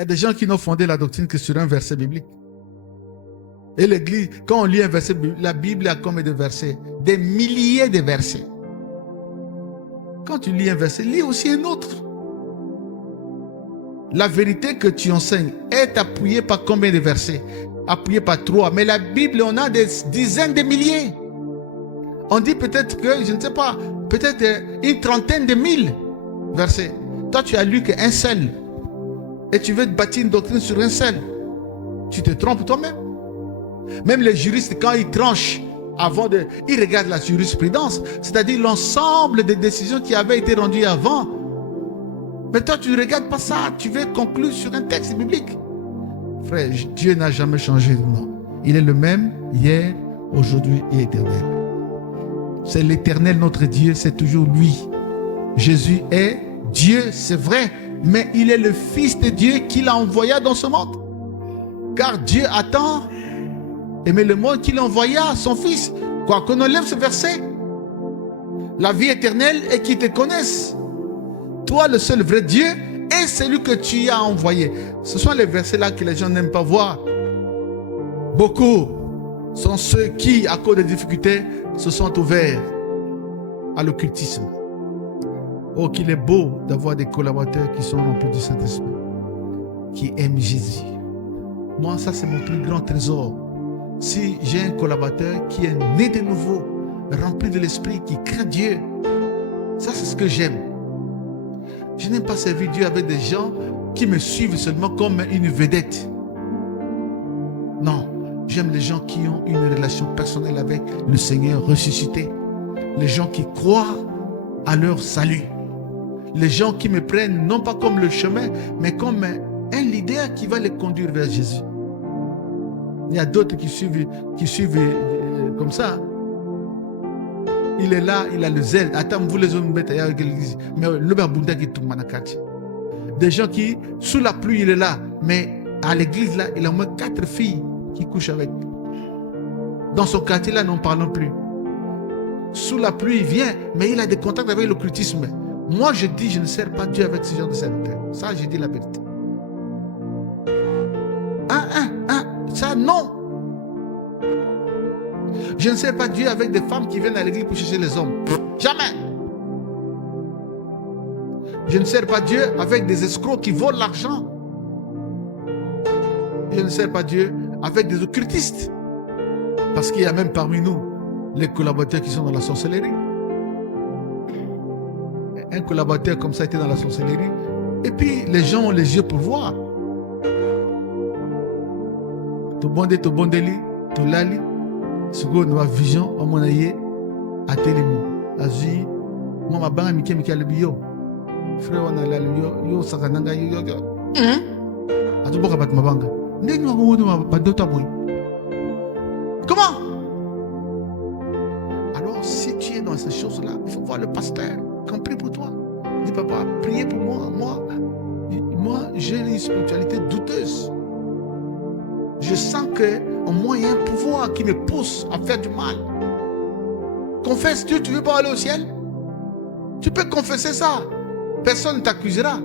y a des gens qui n'ont fondé la doctrine que sur un verset biblique. Et l'église, quand on lit un verset biblique, la Bible a combien de versets? Des milliers de versets. Quand tu lis un verset, lis aussi un autre. La vérité que tu enseignes est appuyée par combien de versets? Appuyée par 3. Mais la Bible, on a des dizaines de milliers. On dit peut-être que, je ne sais pas, peut-être une trentaine de mille versets. Toi, tu as lu qu'un seul. Et tu veux te bâtir une doctrine sur un seul. Tu te trompes toi-même. Même les juristes, quand ils tranchent, ils regardent la jurisprudence, c'est-à-dire l'ensemble des décisions qui avaient été rendues avant. Mais toi, tu ne regardes pas ça. Tu veux conclure sur un texte biblique. Frère, Dieu n'a jamais changé. Non. Il est le même hier, aujourd'hui et éternel. C'est l'Éternel, notre Dieu, c'est toujours lui. Jésus est Dieu, c'est vrai, mais il est le Fils de Dieu qu'il a envoyé dans ce monde. Car Dieu attend aimer le monde qu'il envoya son Fils. Quoi qu'on enlève ce verset, la vie éternelle est qu'ils te connaissent. Toi, le seul vrai Dieu, est celui que tu as envoyé. Ce sont les versets-là que les gens n'aiment pas voir. Beaucoup sont ceux qui, à cause des difficultés, se sont ouverts à l'occultisme. Oh, qu'il est beau d'avoir des collaborateurs qui sont remplis du Saint-Esprit, qui aiment Jésus. Moi, ça, c'est mon plus grand trésor. Si j'ai un collaborateur qui est né de nouveau, rempli de l'Esprit, qui craint Dieu, ça, c'est ce que j'aime. Je n'aime pas servir Dieu avec des gens qui me suivent seulement comme une vedette. Non, j'aime les gens qui ont une relation personnelle avec le Seigneur ressuscité. Les gens qui croient à leur salut. Les gens qui me prennent non pas comme le chemin, mais comme un leader qui va les conduire vers Jésus. Il y a d'autres qui suivent comme ça. Il est là, il a le zèle. Attends, vous les hommes bêtes, mais le babunda qui tombe dans quartier. Des gens qui, sous la pluie, il est là, mais à l'église là, il a au moins 4 filles qui couchent avec. Dans son quartier là, n'en parlons plus. Sous la pluie, il vient, mais il a des contacts avec l'occultisme. Moi, je dis, je ne sers pas Dieu avec ce genre de serviteur. Ça, je dis la vérité. Ça, non. Je ne sers pas Dieu avec des femmes qui viennent à l'église pour chercher les hommes. Jamais. Je ne sers pas Dieu avec des escrocs qui volent l'argent. Je ne sers pas Dieu avec des occultistes. Parce qu'il y a même parmi nous les collaborateurs qui sont dans la sorcellerie. Un collaborateur comme ça était dans la sorcellerie. Et puis les gens ont les yeux pour voir. Tu bondeli, tu lali. Sugo nous avons vision, on m'a dit à télémi. Azi, moi ma banque Mickey le bio. Frère on a la yo sakananga yo. A tout bon kabat ma banque. Ndé nous avons pas d'autre boy. Comment? Alors si tu es dans ces choses-là, il faut voir le pasteur. Qu'on prie pour toi. Dis papa, priez pour moi. Moi, j'ai une spiritualité douteuse. Je sens qu'en moi, il y a un pouvoir qui me pousse à faire du mal. Confesse-tu, tu veux pas aller au ciel? Tu peux confesser ça. Personne ne t'accusera.